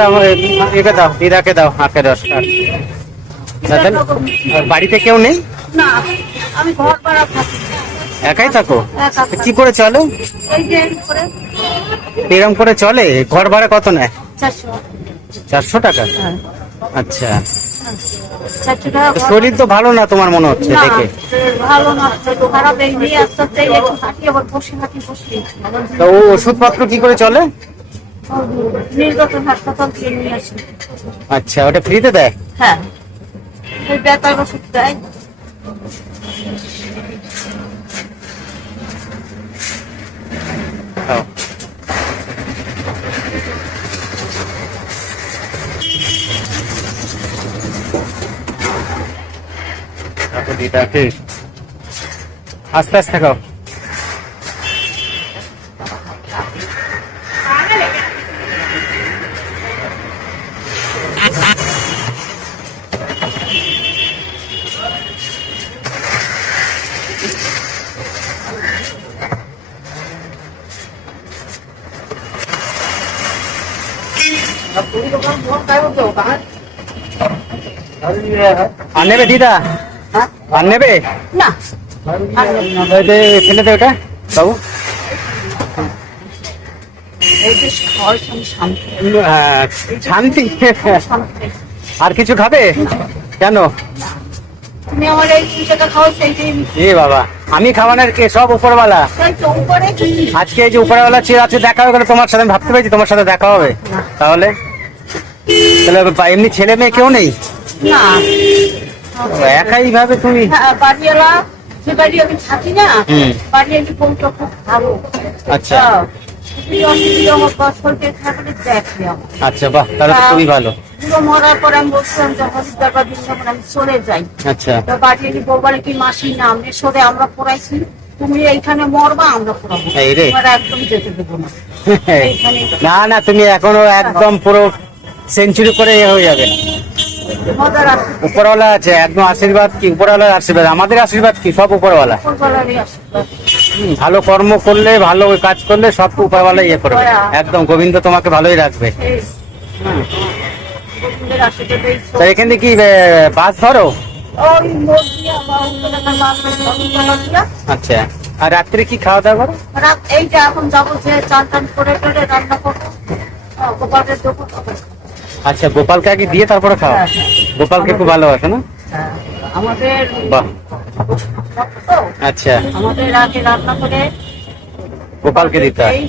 দাও, একে দাও, দিদাকে দাও, হাঁকে 10 টাকা। আর বাড়িতে কেউ নেই? না, আমি ঘর ভাড়া থাকি। একাই থাকো? একা থাকি। কি করে চলো? এই যে করে এরকম করে চলে? ঘর ভাড়া কত নেয়? 400। 400 টাকা? হ্যাঁ, আচ্ছা, 400 টাকা তো ঘর- শরীর তো ভালো না তোমার মনে হচ্ছে না, দেখে। ভালো না, একটু খারাপ। এই নিয়ে আস্তে আস্তে একটু হাঁটি, আবার বসে হাঁটি বসে। তো ও ওষুধপত্র কি করে চলে? নির্বাচন হাসপাতাল থেকে নিয়ে আসি। আচ্ছা, ওটা ফ্রিতে দেয়? হ্যাঁ, ওই ব্যথার ওষুধ দেয়। দাও। তারপর দিদাকে আস্তে আস্তে খাও। আর নেবে দিদা? হ্যাঁ? আর নেবে? না, ওই যে ফেলে দে ওটা বাবু। এই যে খাওয়ার সঙ্গে শান্তি। শান্তি। শান্তি। আর কিছু খাবে? কেন? তুমি আমার এই 2 টাকা খাও, সেইটাই এ বাবা, আমি খাওয়ানোর কে? সব উপরওয়ালা। তাই তো উপরে আজকে এই যে উপরওয়ালা চেয়ে আছে, দেখা হয়ে গেলে তোমার সাথে, আমি ভাবতে পেরেছি তোমার সাথে দেখা হবে। তাহলে এমনি ছেলে মেয়ে কেউ নেই? না। একাই ভাবে তুমি? হ্যাঁ, বাড়িওয়ালা, যে বাড়ি আমি থাকি না, হুম। বাড়ি আমি বউটা খুব ভালো। আচ্ছা। হ্যাঁ, যদি অসুবিধা হোক বা শরীরে থাকলে দেখে আমার। আচ্ছা, বাহ, তাহলে তো খুবই ভালো। পুরো মরার পর আমি বলছিলাম যে হসপিটাল বা বৃন্দাবন আমি চলে যাই। আচ্ছা, তো বাড়ি এনে বউ বলে কি, মাসি না, মেশোরে আমরা পড়াইছি, তুমি এইখানে মরবা, আমরা পড়াবো, এই রে। তোমার একদম যেতে দেবো না। এইখানে না না, তুমি এখনো একদম পুরো সেঞ্চুরি করে হয়ে যাবে। মজার আসে, উপরওয়ালা আছে একদম, আশীর্বাদ কি উপরওয়ালার আশীর্বাদ, আমাদের আশীর্বাদ কি, সব উপরওয়ালা। ফুটবলারই আশীর্বাদ। ভালো কর্ম করলে, ভালো কাজ করলে সব উপরওয়ালা ইয়ে করবে। একদম গোবিন্দ তোমাকে ভালোই রাখবে। এই গোবিন্দের আশীর্বাদেই তো এখানে কি বাস ধরো? ওই মসজিদ বা উত্তরখান মাদ্রাসা। আচ্ছা, আর রাত্রে কি খাওয়া দাওয়া করো? রাত এইটা এখন যাবো, যে চান টান করে টোরে রান্না করবো, গোপালের দেবো তবে। আচ্ছা, গোপালকে আগে দিয়ে তারপরে খাও? হ্যাঁ, হ্যাঁ। গোপালকে খুব ভালোবাসে না? হ্যাঁ, আমাদের বাহ। তো আচ্ছা, আমাদের আগে রান্না করে গোপালকে দিতে হয়। এই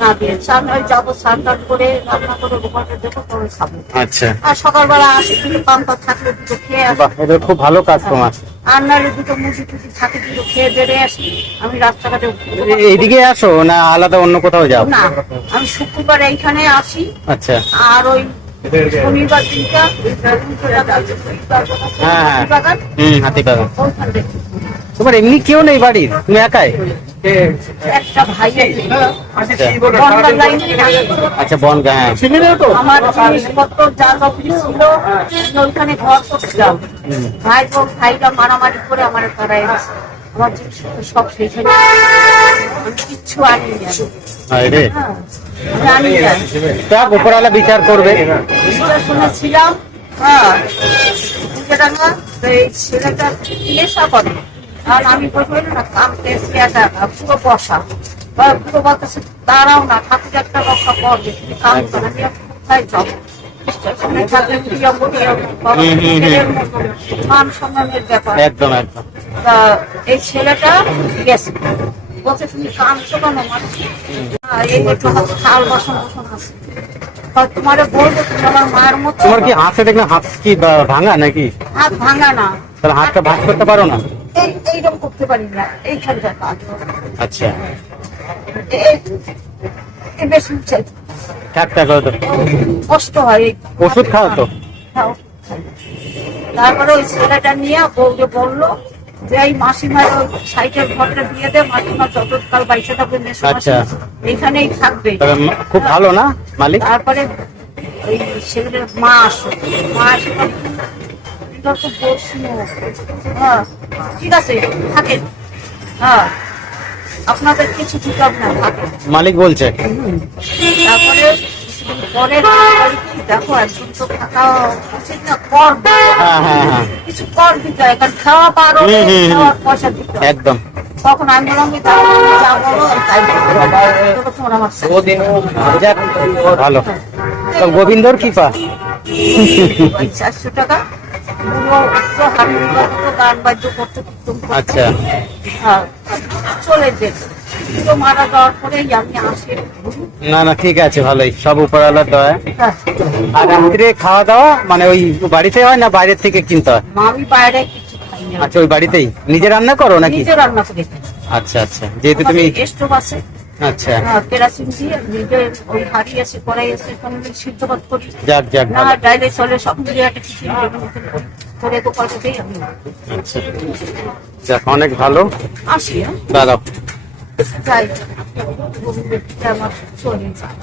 না দিয়ে চান, ওই যাবো চান টান করে রান্না করে গোপালকে দেবো, তবে খাবো। আচ্ছা, আর সকালবেলা আসি, দুটো পান্তা থাকলে দুটো খেয়ে আসি। বাহ, এটা খুব ভালো কাজ তোমার। আর নাহলে দুটো মুরগি টুটি থাকে, দুটো খেয়ে বেড়ে আসি। আমি রাস্তাঘাটে এইদিকে আসো না আলাদা অন্য কোথাও যাও? না, আমি শুক্রবার এইখানে আসি, আচ্ছা, আর ওই শনিবার দিনটা হ্যাঁ হ্যাঁ, বাগান হাতিবাগান। ওইখানে তোমার এমনি কেউ নেই বাড়ির, তুমি একাই? একটা ভাই আছে, আচ্ছা, বনগাঁ লাইনে থাকে। আচ্ছা, বনগাঁ, হ্যাঁ। আমার জিনিসপত্র যা অফিস ছিল ওইখানে ঘর করছিলাম, ভাই বোন ভাইরা মারামারি করে আমার তারাই আমার জিনিসপত্র সব শেষ হয়ে গেছে। আমি কিচ্ছু আনিনি আমি। হায় রে। হ্যাঁ, আমি আনিনি। যাক, উপরওয়ালা বিচার করবে। যেটা শুনেছিলাম, হ্যাঁ, যেটা এই ছেলেটা নেশা করে, আর আমি বলবো না কামতে পুরো বসা বা পুরো বলতেছে দাঁড়াও না, ঠাকুর একটা রক্ষা করবে, তুমি কাম করে আমি কোথায় যাবো? স্টেশনে থাকলে প্রিয় প্রিয় ছেলের মতো মান সম্মানের ব্যাপার। একদম একদম। তা এই ছেলেটা গেছে, বলছে তুমি কাঁদছো কেন মাসি? এই একটু খাল বসন বসন আছে, তোমারে বলবো তুমি আমার মায়ের মতো। তোমার কি হাতে দেখলাম, হাত কি ভাঙা নাকি? হাত ভাঙা না, তাহলে হাতটা ভাঁজ করতে পারো না? এইরকম করতে পারি না, এইখানটা কাজ আচ্ছা, বেশ উঠছে, থাক থাক, হয়তো কষ্ট হয়। ওষুধ খাও তো? হ্যাঁ, ওষুধ খাই। তারপরে ওই ছেলেটা নিয়ে বউকে বললো যে এই মাসিমার ওই সাইকেল ঘরটা দিয়ে দে, মাসিমা যতকাল বাইশে থাকবে মেসো আচ্ছা। এইখানেই থাকবে। তবে খুব ভালো না মালিক? তারপরে ওই ছেলেটার মা আসো, মা আসে খুব বসলো, হ্যাঁ ঠিক আছে থাকেন, হ্যাঁ আপনাদের কিছু দিতে হবে না, থাকে। মালিক বলছে? তারপরে কিছুদিন পরে দেখো একজন তো থাকা উচিত না, কর দিতে হয়। হ্যাঁ হ্যাঁ হ্যাঁ, কিছু কর দিতে হয়, কারণ খাওয়া পারো খাওয়ার পয়সা দিতে হয়। একদম। তখন আমি বললাম যে দাও, যা বলো আমি তাই করবো। তখন তোমরা আমার সাথে। যাক, ভালো। তো গোবিন্দর কি পা? 400 টাকা পুরো পুরো হারমোনিয়াম মতো গান বাদ্য করতে করতাম। আচ্ছা, হ্যাঁ, চলে যেত। পুরো মারা যাওয়ার পরেই আমি আসি। না না ঠিক আছে, ভালোই, সব উপরওয়ালার দয়া। হ্যাঁ, আর রাত্রে খাওয়া দাওয়া মানে ওই বাড়িতে হয় না বাইরের থেকে কিনতে হয়? আমি বাইরে কিছু খাই না, আচ্ছা, ওই বাড়িতেই নিজে রান্না করো নাকি? নিজে রান্না করে খাই। আচ্ছা আচ্ছা, যেহেতু তুমি স্টোভ আছে, আচ্ছা, কেরাসিন দিয়ে নিজে ওই হাড়ি আছে, কড়াই আছে, ওখানে সিদ্ধ ভাত করি। যাক যাক না ভালো। ডাইলে চলে, সব মিলিয়ে একটা খিচুড়ি করে গোপালকেই আমি আচ্ছা, যাক অনেক ভালো। আসি। হ্যাঁ, দাঁড়াও, যাই আমার চলে যায়।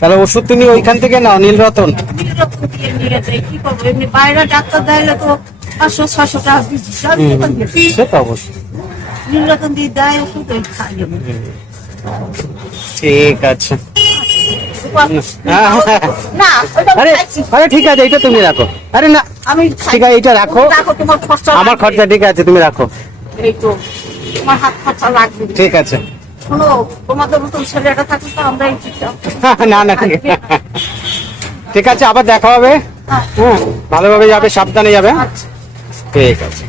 তাহলে ওষুধ তুমি ওইখান থেকে নাও, নীলরতন। নীলরতন দিয়ে নিয়ে যাই, কি করবো, এমনি বাইরে ডাক্তার দেয় তো 500-600 টাকা দিচ্ছি, সে তো অবশ্যই। নীলরতন দিয়ে দেয় ওষুধ, ওই খাই আমি। ঠিক আছে। না, ওটা আরে খাইছি। আরে ঠিক আছে, এটা তুমি রাখো। আরে না আমি খাই। ঠিক আছে, এটা রাখো। রাখো, তোমার খরচা আমার লাগবে। খরচা ঠিক আছে, তুমি রাখো। এই তো তোমার হাত খরচা লাগবে। ঠিক আছে। শোনো, তোমাদের মতন ছেলেটা থাকলে তো আমরা এই চিন্তা- না না ঠিক ঠিক আছে, আবার দেখা হবে। হ্যাঁ, হ্যাঁ, ভালোভাবে যাবে, সাবধানে যাবে। আচ্ছা। ঠিক আছে।